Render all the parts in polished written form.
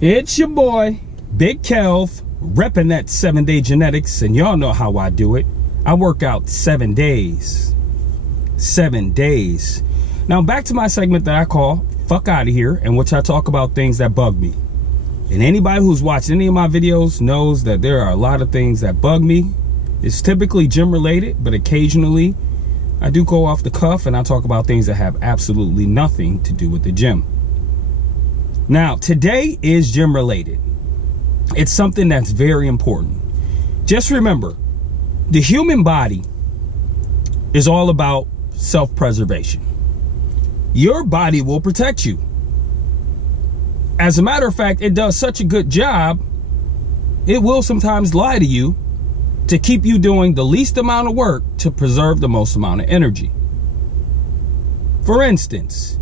It's your boy, Big Kelv, repping that 7-day genetics, and y'all know how I do it. I work out 7 days. 7 days. Now back to my segment that I call Fuck Outta Here, in which I talk about things that bug me. And anybody who's watched any of my videos knows that there are a lot of things that bug me. It's typically gym related, but occasionally I do go off the cuff and I talk about things that have absolutely nothing to do with the gym. Now, today is gym related. It's something that's very important. Just remember, the human body is all about self-preservation. Your body will protect you. As a matter of fact, it does such a good job, it will sometimes lie to you to keep you doing the least amount of work to preserve the most amount of energy. For instance,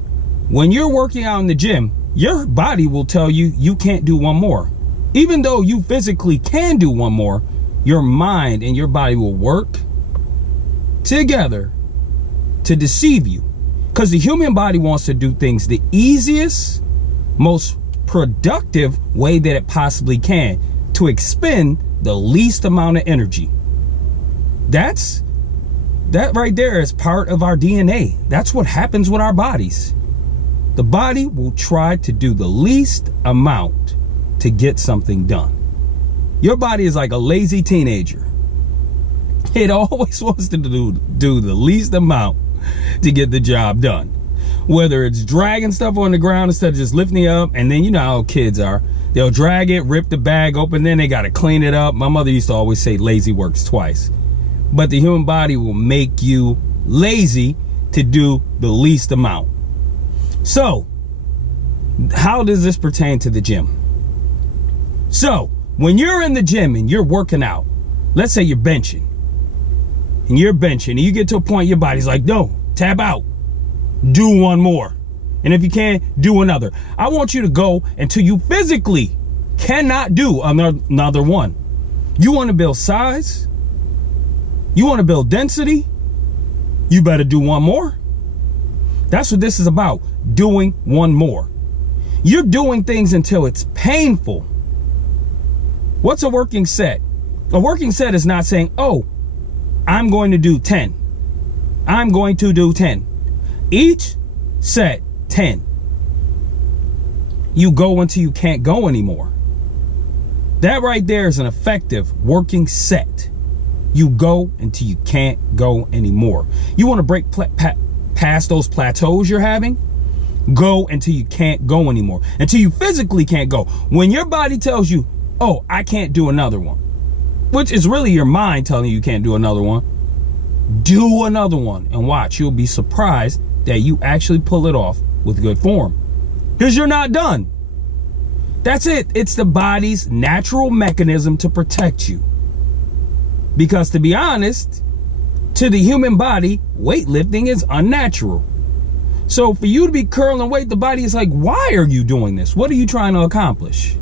when you're working out in the gym, your body will tell you you can't do one more. Even though you physically can do one more, your mind and your body will work together to deceive you. Because the human body wants to do things the easiest, most productive way that it possibly can to expend the least amount of energy. That right there is part of our DNA. That's what happens with our bodies. The body will try to do the least amount to get something done. Your body is like a lazy teenager. It always wants to do the least amount to get the job done. Whether it's dragging stuff on the ground instead of just lifting it up, and then you know how kids are. They'll drag it, rip the bag open, then they got to clean it up. My mother used to always say lazy works twice. But the human body will make you lazy to do the least amount. So, how does this pertain to the gym? So, when you're in the gym and you're working out, let's say you're benching, and you get to a point your body's like, no, tap out, do one more. And if you can't, do another. I want you to go until you physically cannot do another one. You want to build size? You want to build density? You better do one more. That's what this is about, doing one more. You're doing things until it's painful. What's a working set? A working set is not saying, oh, I'm going to do 10. I'm going to do 10. Each set, 10. You go until you can't go anymore. That right there is an effective working set. You go until you can't go anymore. You want to break past those plateaus you're having? Go until you can't go anymore. Until you physically can't go. When your body tells you, oh, I can't do another one, which is really your mind telling you can't do another one, do another one and watch. You'll be surprised that you actually pull it off with good form. Because you're not done. That's it. It's the body's natural mechanism to protect you. Because to be honest, to the human body, weightlifting is unnatural. So for you to be curling weight, the body is like, why are you doing this? What are you trying to accomplish?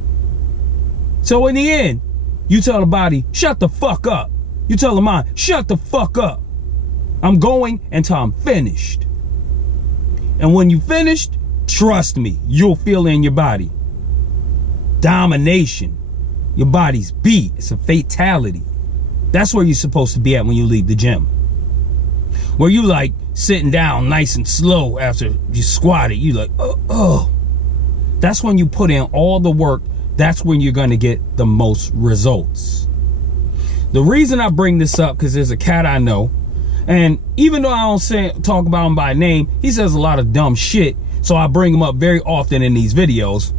So in the end, you tell the body, shut the fuck up. You tell the mind, shut the fuck up. I'm going until I'm finished. And when you finished, trust me, you'll feel it in your body. Domination. Your body's beat. It's a fatality. That's where you're supposed to be at when you leave the gym. Where you like sitting down nice and slow after you squatted. You like, oh. That's when you put in all the work. That's when you're going to get the most results. The reason I bring this up, because there's a cat I know, and even though I don't talk about him by name, he says a lot of dumb shit, so I bring him up very often in these videos.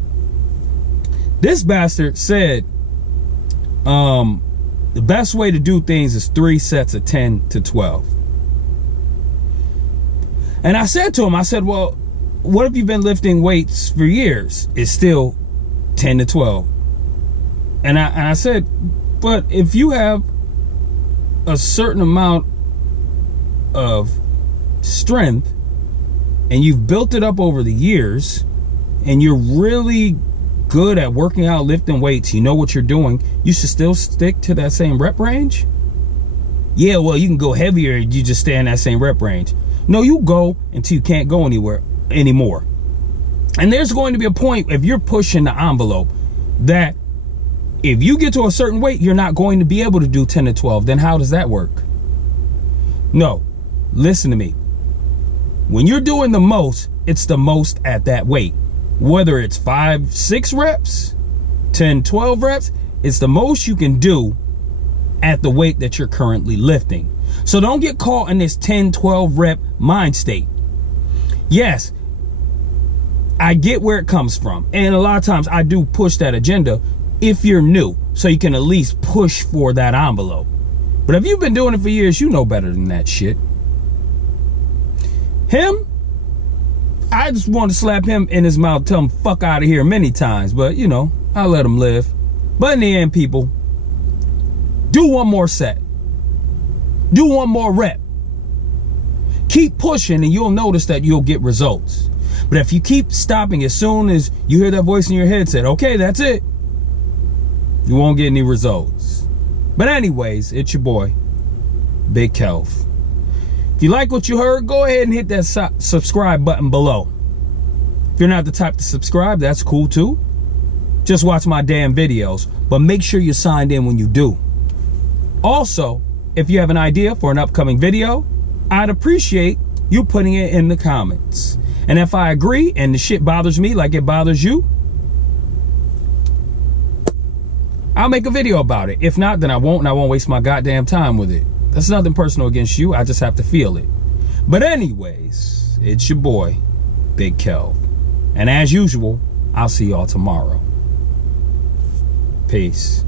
This bastard said, the best way to do things is 3 sets of 10 to 12. And I said to him, I said, well, what if you've been lifting weights for years? It's still 10 to 12. And I said, but if you have a certain amount of strength and you've built it up over the years and you're really good at working out, lifting weights, you know what you're doing, you should still stick to that same rep range. Yeah, well, you can go heavier, you just stay in that same rep range. No, you go until you can't go anywhere anymore. And there's going to be a point, if you're pushing the envelope, that if you get to a certain weight, you're not going to be able to do 10 to 12. Then how does that work? No, listen to me. When you're doing the most, it's the most at that weight. Whether it's 5, 6 reps, 10, 12 reps, it's the most you can do at the weight that you're currently lifting. So don't get caught in this 10, 12 rep mind state. Yes, I get where it comes from. And a lot of times I do push that agenda if you're new, so you can at least push for that envelope. But if you've been doing it for years, you know better than that shit. Him, I just want to slap him in his mouth, tell him fuck out of here many times, but you know, I'll let him live. But in the end, people, do one more set. Do one more rep. Keep pushing and you'll notice that you'll get results. But if you keep stopping as soon as you hear that voice in your head say, okay, that's it, you won't get any results. But anyways, it's your boy, Big Kelv. If you like what you heard, go ahead and hit that subscribe button below. If you're not the type to subscribe, that's cool too. Just watch my damn videos, but make sure you're signed in when you do. Also, if you have an idea for an upcoming video, I'd appreciate you putting it in the comments. And if I agree and the shit bothers me like it bothers you, I'll make a video about it. If not, then I won't, and I won't waste my goddamn time with it. That's nothing personal against you. I just have to feel it. But anyways, it's your boy, Big Kelv. And as usual, I'll see y'all tomorrow. Peace.